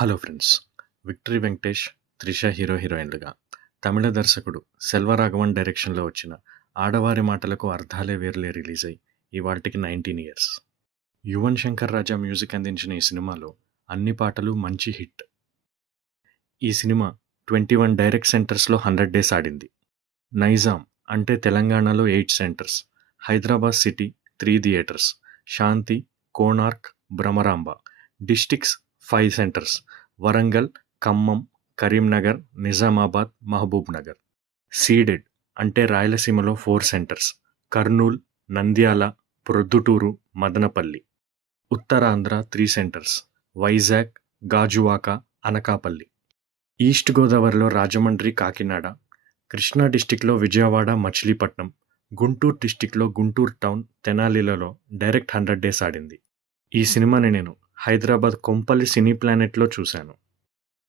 Hello friends! 'Victory Venkatesh', 'Trisha' హీరోయిన్లుగా, తమిళ దర్శకుడు సెల్వరాఘవన్ డైరెక్షన్‌లో వచ్చిన 'ఆడవారి మాటలకు అర్థాలే వేరులే' రిలీజై ఇవాల్టికి 19 ఇయర్స్. యువన్ శంకర్ రాజా మ్యూజిక్ అందించిన ఈ సినిమాలో అన్ని పాటలు మంచి హిట్. ఈ సినిమా 21 డైరెక్ట్ సెంటర్స్‌లో 100 డేస్ ఆడింది. నైజాం అంటే తెలంగాణలో 8 centres, Hyderabad city 3 theatres, Shanti, Konark, Bhramaramba districts 5 centres, Warangal, Khammam, Karimnagar, Nizamabad, Mahbubnagar. Ceded అంటే రాయలసీమలో 4 centres, Kurnool, Nandyal, Proddatur, Madanapalle. Uttarandhra 3 centres, Vizag, Gajuwaka, Anakapalli. East గోదావరిలో రాజమండ్రి, కాకినాడ, కృష్ణా డిస్టిక్లో విజయవాడ, మచిలీపట్నం, గుంటూరు డిస్టిక్లో గుంటూరు టౌన్, తెనాలిలలో డైరెక్ట్ 100 డేస్ ఆడింది. ఈ సినిమాని నేను హైదరాబాద్ కొంపల్లి సినీ ప్లానెట్లో చూశాను.